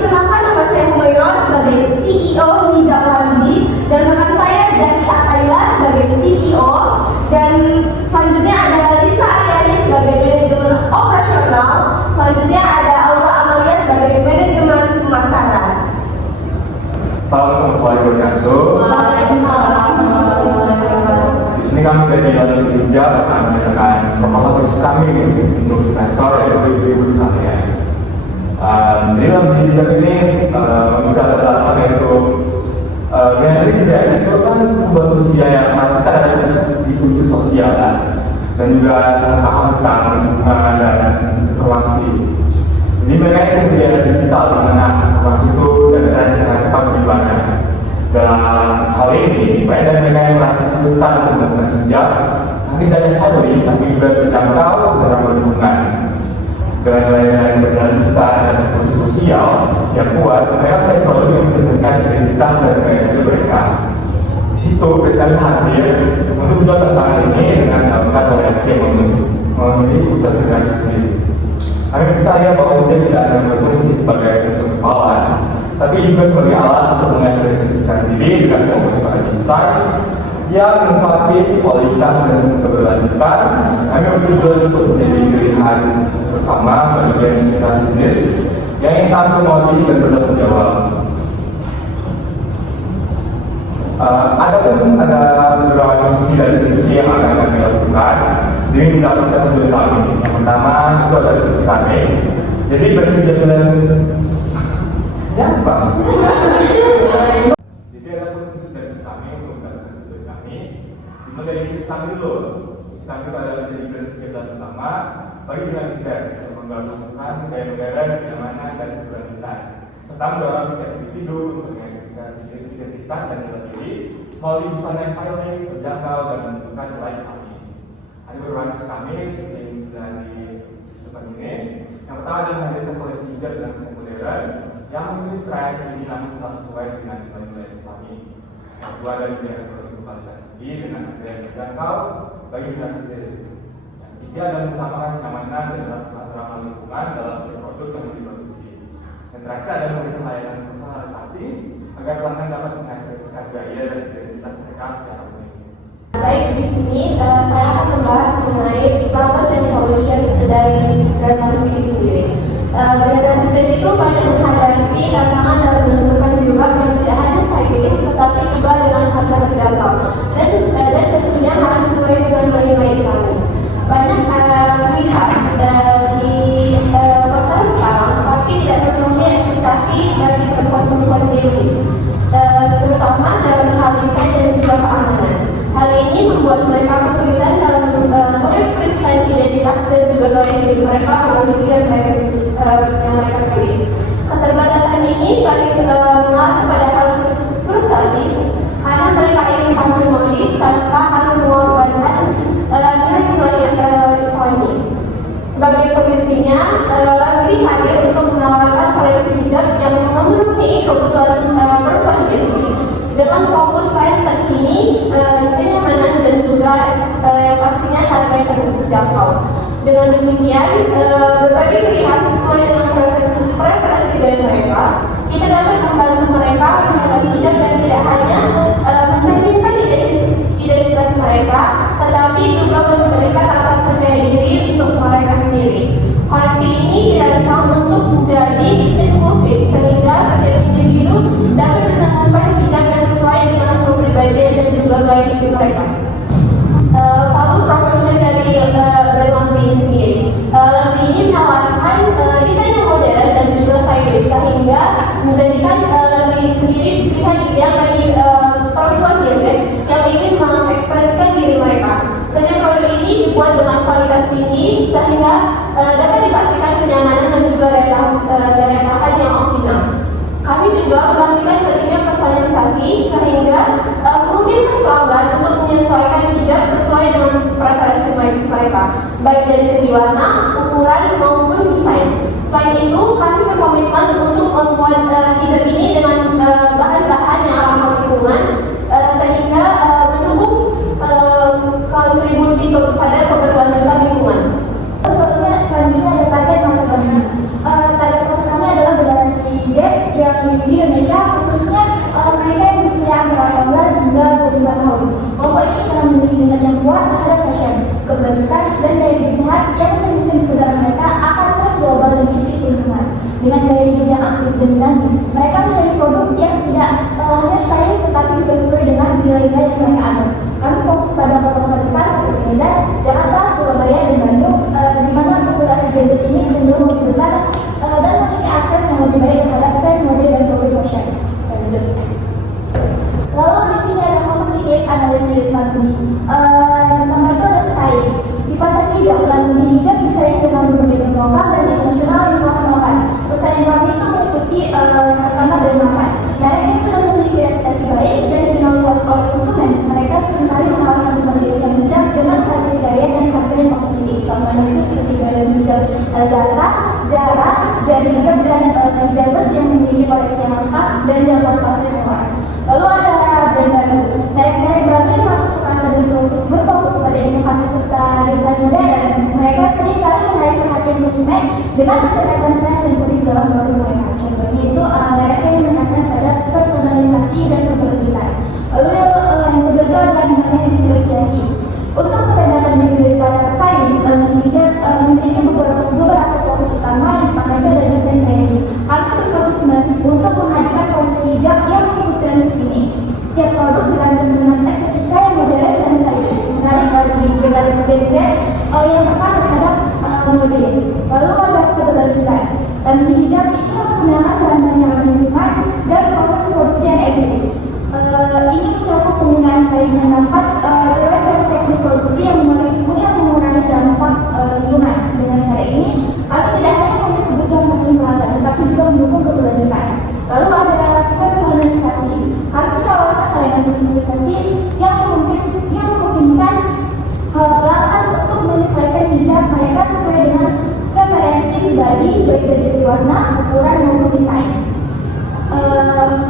perkenalkan, nama saya Humairah sebagai CEO Hijab Lamji, dan rekan saya Jaki Akaila sebagai CTO, dan selanjutnya ada Lisa Aryani sebagai manajemen operasional. Selanjutnya ada Aura Amalia sebagai manajemen pemasaran. Assalamualaikum warahmatullahi wabarakatuh. Waalaikumsalam warahmatullahi wabarakatuh. Di sini kami dari Lamji Hijab akan menyatakan proposal bisnis kami untuk investor yaitu ibu sekalian. Jadi Lamji Hijab ini bicara tentang yaitu generasi hijab itu kan sebuah usia yang kita ada isu-isu sosial dan juga paham tentang dan informasi. Jadi mereka itu media digital di mana informasi itu dan data sangat cepat berkembang. Dalam hal ini, banyak dari mereka yang merasa kesulitan untuk melakukan hijab, mungkin tidak sadis tapi juga terjangkau dalam lingkungan. Dengan layanan berkelanjutan dan fungsi sosial yang kuat, mereka teknologi yang mencerminkan identitas dan gaya mereka. Di situ kita hadir untuk menjual tantangan ini dengan melakukan variasi yang memenuhi kebutuhan generasi sendiri. Kami percaya bahwa ujian tidak hanya berfungsi sebagai bentuk kepalaan, tapi juga sebagai alat untuk mengekspresikan diri dengan fokus pada desain yang menikmati kualitas dan keberlanjutan. Kami bertujuan untuk menjadi pilihan bersama sebagai generasi sendiri yang ingin tampil modis dan bertanggung jawab. Ada beberapa misi dan visi yang akan kami lakukan demi mendapatkan tujuan kami. Yang pertama itu adalah visi kami. Jadi berhijab dan apa? Jadi ada visi dan visi kami untuk mendapatkan tujuan kami. Dimulai dari visi kami dulu. Visi kami adalah menjadi berhijab utama bagi generasi Z yang menggabungkan gaya-gaya kenyamanan dan keberlanjutan serta mendorong setiap individu untuk mengekspresikan identitas dan nilai diri melalui busana yang stylish, terjangkau dan menunjukkan nilai kami. Ada beberapa misi kami seperti dari depan ini. Yang pertama adalah menghadirkan koleksi hijab dengan desain modern yang mengikuti tren ini namun tetap sesuai dengan nilai-nilai kami. Yang kedua adalah menyediakan produk kualitas tinggi dengan harga yang terjangkau bagi generasi Z. Yang ketiga adalah mengutamakan kenyamanan dan ramah lingkungan dalam setiap produk yang diproduksi. Yang terakhir adalah memberikan layanan personalisasi agar pelanggan dapat mengekspresikan gaya dan identitas mereka secara unik. Baik, di sini saya akan membahas mengenai problem and solution dari generasi itu sendiri. Generasi Z itu banyak menghadapi tantangan dalam menentukan jilbab yang tidak hanya stylish tetapi juga dengan harga terjangkau dan tentunya harus sesuai dengan nilai Islami. Banyak melihat di pasar sekarang tapi tidak memenuhi ekspektasi dari perempuan-perempuan ini, terutama dalam hal desain dan juga keamanan. Hal ini membuat mereka kesulitan dalam mengekspresikan identitas dan juga gaya diri mereka melalui yang mereka pilih. Keterbatasan ini saling mengarah pada hal frustasi karena mereka ingin tampil modis tanpa harus mengorbankan nilai-nilai Islami. Sebagai solusinya, Lamji hadir untuk menawarkan koleksi hijab yang memenuhi kebutuhan perempuan Gen Z dengan fokus tren terkini, kenyamanan dan juga yang pastinya harga yang terjangkau. Dengan demikian, berbagai pilihan sesuai dengan preferensi dari mereka, kita dapat membantu mereka mengenal hijab dan tidak hanya mencerminkan identitas mereka, tetapi juga memberikan rasa percaya diri untuk mereka sendiri. Koleksi ini dirancang untuk menjadi inklusif sehingga setiap individu dapat menemukan hijab yang sesuai dengan kepribadian dan juga gaya hidup mereka. Value proposition dari Lamji ini sendiri. Lamji ini menawarkan desain yang modern dan juga stylish sehingga menjadikan Lamji sendiri pilihan ideal bagi perempuan Gen Z yang ingin mengekspresikan diri mereka. Setiap produk ini dibuat dengan kualitas tinggi sehingga dapat dipastikan kenyamanan dan juga daya tahan yang optimal. Kami juga memastikan pentingnya personalisasi sehingga memungkinkan pelanggan untuk menyesuaikan hijab sesuai dengan preferensi mereka, baik dari segi warna, ukuran maupun desain. Selain itu, kami berkomitmen untuk membuat hijab ini dengan bahan-bahan yang ramah lingkungan sehingga mendukung kontribusi kepada keberlanjutan lingkungan. Selanjutnya ada target masa kami. Target masa kami adalah generasi Z yang kuat terhadap fashion, keberanian, dan daya hidup sehat yang mencerminkan kesadaran mereka akan tren global dan isu lingkungan. Dengan gaya hidup yang aktif dan dinamis, mereka mencari produk yang tidak hanya stylish tetapi juga sesuai dengan nilai-nilai yang mereka anut. Kami fokus pada kota-kota besar seperti Medan, Jakarta, Surabaya, dan Bandung, di mana populasi gadget ini cenderung lebih besar dan memiliki akses yang lebih baik terhadap tren mode dan produk fashion. Lalu di sini ada competitive analysis Lamji. Pertama itu ada pesaing. Di pasar hijab, Lamji hijab bersaing dengan berbagai lokal dan internasional yang makan-makan. Pesaing kami itu meliputi katakanlah dan makan. Mereka yang sudah memiliki reputasi baik dan dikenal luas oleh konsumen. Mereka seringkali menawarkan kebaikan hijab dengan tradisi gaya dan harga yang kompetitif. Contohnya itu seperti gaya hijab Zara, dari hijab dan hijabers yang memiliki koleksi yang lengkap dan jangkauan pasar yang luas. Lalu ada brand baru. Merek-merek baru yang masuk ke pasar berfokus pada inovasi serta desain modern. Mereka seringkali menarik perhatian konsumen dengan pendekatan sensitif dalam produk mereka. Contohnya itu mereka yang menekankan pada personalisasi dan keberlanjutan. Lalu yang kedua itu adalah internet diferensiasi. Untuk membedakan diri dari para pesaing, hijab memiliki beberapa fokus utama yang pertama dari desain branding. Kami berkomitmen untuk menghadirkan koleksi hijab yang mengikuti tren ini. Setiap produk dirancang dengan estetika yang modern dan stylish, menarik bagi generasi Gen Z yang tepat terhadap mode. Lalu ada keberlanjutan. Dan hijab itu menggunakan bahan yang lingkungan dan proses produksi yang etis. Ini mencakup penggunaan kain yang dapat dan teknik produksi yang mengurangi dampak lingkungan. Dengan cara ini, kami tidak hanya memenuhi kebutuhan konsumen pelanggan, tetapi juga mendukung keberlanjutan. Lalu ada personalisasi. Kami menawarkan layanan personalisasi yang memungkinkan pelanggan untuk menyesuaikan hijab mereka sesuai dengan preferensi pribadi, baik dari segi warna, ukuran, maupun desain.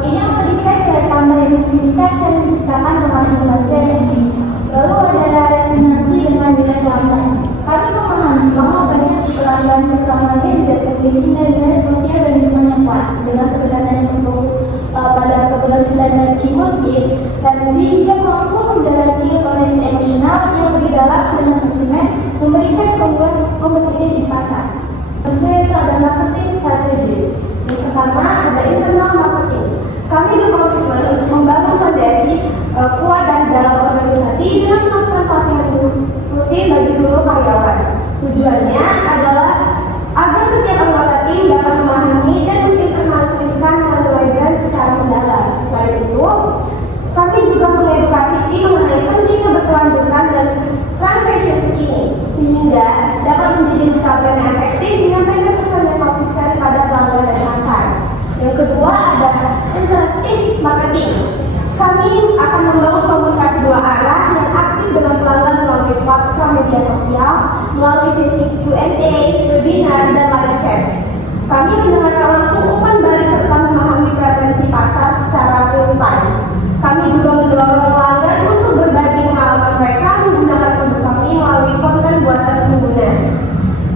Ini memberikan nilai tambah yang signifikan dan menciptakan relasi belanja yang tinggi. Lalu ada resonansi dengan nilai pelanggan. Kami memahami bahwa banyak pelanggan terutama Gen Z memiliki nilai sosial dan lingkungan yang kuat. Dengan pendekatan yang berfokus pada keberlanjutan dan inklusi, Lamji hijab mampu menjalani koneksi emosional yang lebih dalam dengan konsumen, memberikan keunggulan kompetitif di pasar. Selanjutnya itu ada marketing strategis. Yang pertama ada internal marketing. Kami berkomitmen untuk membangun fondasi kuat dan dalam organisasi dengan melakukan pelatihan rutin bagi seluruh karyawan. Tujuannya adalah agar setiap anggota tim dapat memahami dan menginternalisasikan nilai brand secara mendalam. Selain itu, kami juga mengedukasi tim mengenai pentingnya berkelanjutan dan tren fashion kini, sehingga dapat menjadi duta brand yang efektif dengan banyak pesan yang konsisten pada pelanggan dan pasar. Yang kedua ada interaktif marketing. Kami akan membangun komunikasi dua arah yang aktif dengan pelanggan melalui platform media sosial, melalui sesi Q&A, webinar, dan live chat. Kami mendengarkan langsung umpan balik serta memahami preferensi pasar secara real time. Kami juga mendorong pelanggan untuk berbagi pengalaman mereka menggunakan produk kami melalui konten buatan pengguna,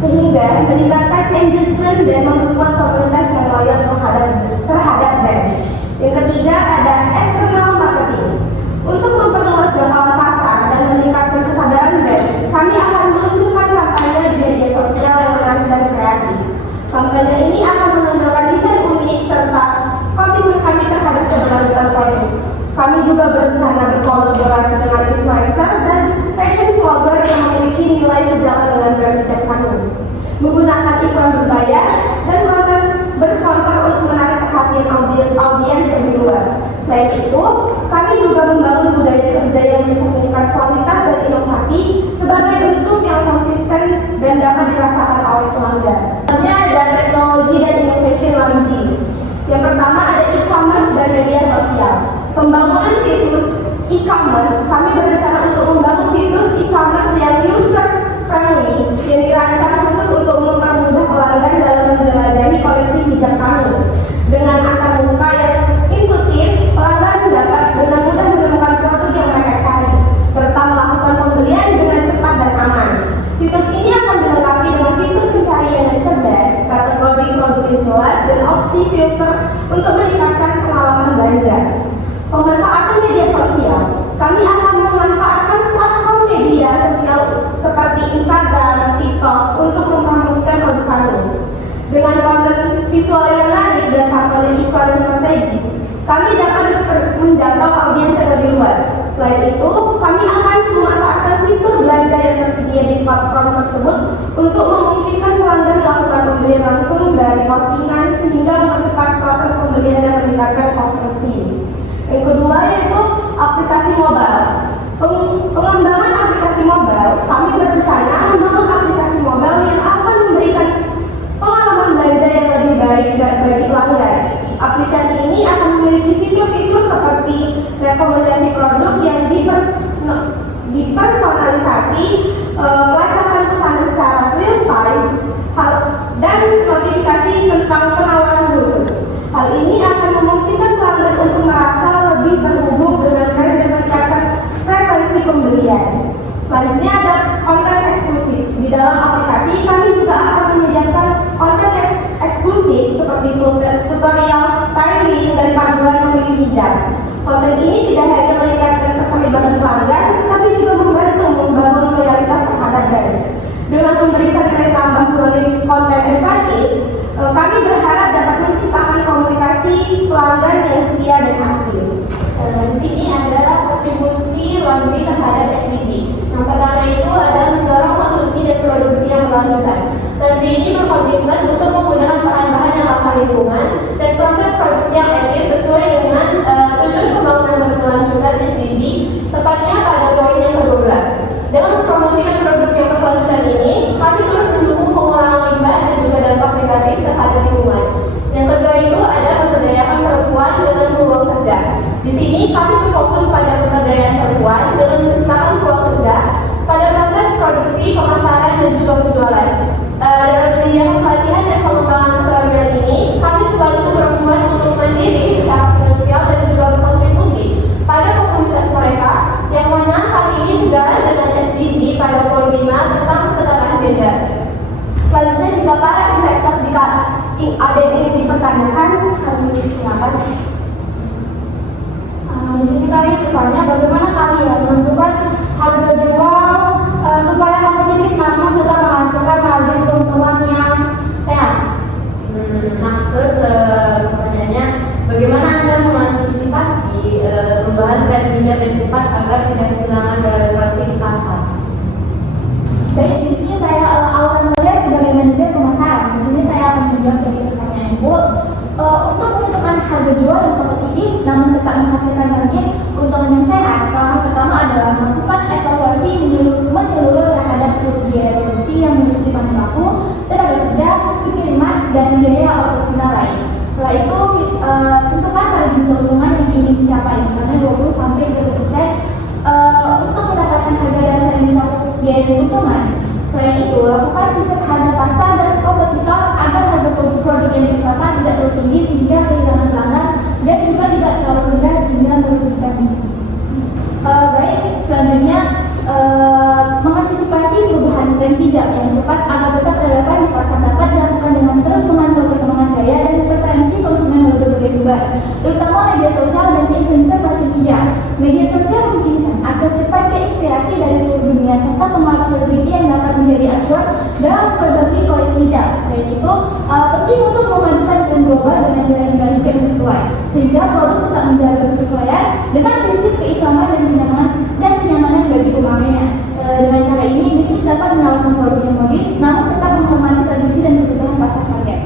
sehingga meningkatkan engagement dan memperkuat komunitas yang loyal terhadap brand. Yang ketiga ada external marketing. Untuk memperluas jangkauan pasar dan meningkatkan kesadaran brand, kami akan meluncurkan kampanye di media sosial yang menarik dan kreatif. Kampanye ini akan menampilkan desain unik serta komitmen kami terhadap keberlanjutan produk. Kami juga berencana berkolaborasi dengan influencer dan fashion vlogger yang memiliki nilai sejalan dengan brand hijab kami, menggunakan iklan berbayar dan konten bersponsor untuk menarik perhatian audiens lebih luas. Selain itu, kami juga membangun budaya kerja yang mencerminkan kualitas dan inovasi sebagai bentuk yang konsisten dan dapat dirasakan oleh pelanggan. Selanjutnya ada teknologi dan innovation Lamji. Yang pertama ada e-commerce dan media sosial. Pembangunan situs e-commerce, kami berencana untuk membangun situs e-commerce yang user friendly yang dirancang khusus untuk mempermudah pelanggan dalam menjelajahi koleksi hijab kami. Dengan antar muka yang intuitif, pelanggan dapat dengan mudah menemukan produk yang mereka cari, serta melakukan pembelian dengan cepat dan aman. Situs ini akan dilengkapi dengan fitur pencarian yang cerdas, kategori produk yang jelas, dan opsi filter untuk meningkatkan pengalaman belanja. Pemanfaatan media sosial, kami akan memanfaatkan platform Instagram, TikTok untuk mempromosikan produk kami. Dengan konten visual yang menarik dan tanpa iklan yang strategis, kami dapat menjangkau audiens yang lebih luas. Selain itu, kami akan memanfaatkan fitur belanja yang tersedia di platform tersebut untuk memungkinkan pelanggan melakukan pembelian langsung dari postingan sehingga mempercepat proses pembelian dan meningkatkan konversi. Yang kedua yaitu aplikasi mobile. Pengembangan aplikasi mobile, kami berencana membangun aplikasi mobile yang akan memberikan pengalaman belanja yang lebih baik bagi pelanggan. Aplikasi ini akan memiliki fitur-fitur seperti rekomendasi produk yang dipersonalisasi, pelacakan pesanan secara real time, dan notifikasi tentang penawaran khusus. Hal ini akan memungkinkan pelanggan untuk merasa lebih terhubung dengan brand dan meningkatkan frekuensi pembelian. Selanjutnya ada konten eksklusif. Di dalam aplikasi kami juga akan menyediakan konten eksklusif seperti tutorial styling dan panduan memilih hijab. Konten ini tidak hanya meningkatkan keterlibatan pelanggan, tetapi juga membantu membangun loyalitas terhadap brand. Dengan memberikan nilai tambah melalui konten edukatif, kami berharap dapat menciptakan komunikasi pelanggan yang setia dan aktif. Di sini adalah kontribusi Laundry terhadap SDG. Yang pertama itu adalah mendorong konsumsi dan produksi yang berlanjutan. Laundry ini berkomitmen untuk menggunakan bahan-bahan yang ramah lingkungan dan proses produksi yang etis sesuai dengan tujuan pembangunan berkelanjutan SDG, tepatnya pada poin yang ke-12. Dengan mempromosikan produk yang berkelanjutan ini, kami turut mendukung pengurangan limbah dan juga dampak negatif terhadap lingkungan. Yang kedua itu adalah memberdayakan perempuan dengan peluang kerja. Di sini kami berfokus pada pemberdayaan perempuan dengan menciptakan peluang kerja pada proses produksi, pemasaran, dan juga penjualan. Dalam menyediakan pelatihan dan pengembangan keterampilan ini, kami membantu perempuan untuk mandiri secara finansial dan juga berkontribusi pada komunitas mereka, yang mana hal ini sejalan dengan SDG pada poin 5 tentang kesetaraan gender. Selanjutnya, jika para investor ada yang ingin dipertanyakan, kami silakan. Di sini kami bertanya bagaimana kalian menentukan harga jual supaya kompetitif namun tetap menghasilkan margin keuntungan yang sehat. Nah, terus pertanyaannya, bagaimana Anda mengantisipasi perubahan tren pinjam yang cepat agar tidak kehilangan relevansi di pasar? Baik, di sini saya Aura Mulia sebagai manajer pemasaran. Di sini saya akan menjawab dari pertanyaan Ibu. Untuk menentukan harga jual yang kompetitif namun tetap menghasilkan margin keuntungan yang sehat, langkah pertama adalah melakukan evaluasi menyeluruh terhadap seluruh biaya produksi yang meliputi bahan baku, tenaga kerja, pengiriman, dan biaya operasional lain. Setelah itu, tentukan margin keuntungan yang ingin dicapai, misalnya 20-30%, untuk mendapatkan harga dasar yang mencakup biaya keuntungan. Selain itu, lakukan riset harga pasar dan kompetitor agar harga produk yang ditawarkan tidak terlalu tinggi sehingga kehilangan pelanggan dan juga tidak terlalu rendah sehingga merugikan bisnis. Baik, selanjutnya mengantisipasi perubahan tren hijab yang cepat agar tetap relevan di pasar dapat dilakukan dengan terus memantau perkembangan gaya dan preferensi konsumen dari berbagai sumber, terutama media sosial dan influencer fashion hijab. Media sosial memungkinkan akses cepat ke inspirasi dari seluruh dunia serta pengaruh selebriti yang dapat menjadi acuan dalam berbagai koleksi hijab. Selain itu, penting untuk memadukan tren global dengan nilai-nilai hijab yang sesuai, sehingga produk tetap menjaga kesesuaian dengan prinsip keislaman dan kenyamanan bagi pemakainya. Dengan cara ini, bisnis dapat menawarkan produk yang modis, namun tetap menghormati tradisi dan kebutuhan pasar target.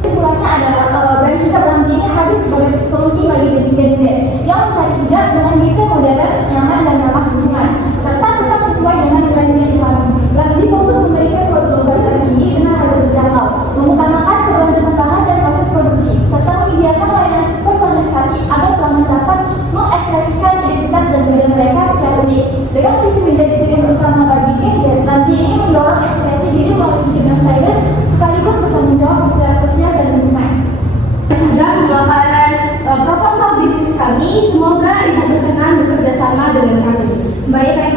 Kesimpulannya adalah brand hijab Laundry ini hadir sebagai solusi bagi Gen Z yang mencari hijab dengan desain modern, nyaman, dan ramah lingkungan, serta tetap sesuai dengan nilai-nilai Islam. Laundry fokus memberikan produk kualitas tinggi dengan harga terjangkau, mengutamakan keberlanjutan bahan dan proses produksi, serta menyediakan layanan personalisasi agar pelanggan dapat mengekspresikan identitas dan gaya mereka secara unik. Dengan visi menjadi pilihan utama bagi Gen Z, Laundry ini mendorong ekspresi diri melalui hijab dan stylish, sekaligus bertanggung jawab secara sosial dan lingkungan. Sudah memaparan proposal bisnis kami, semoga Ibu berkenan bekerja sama dengan kami. Baik,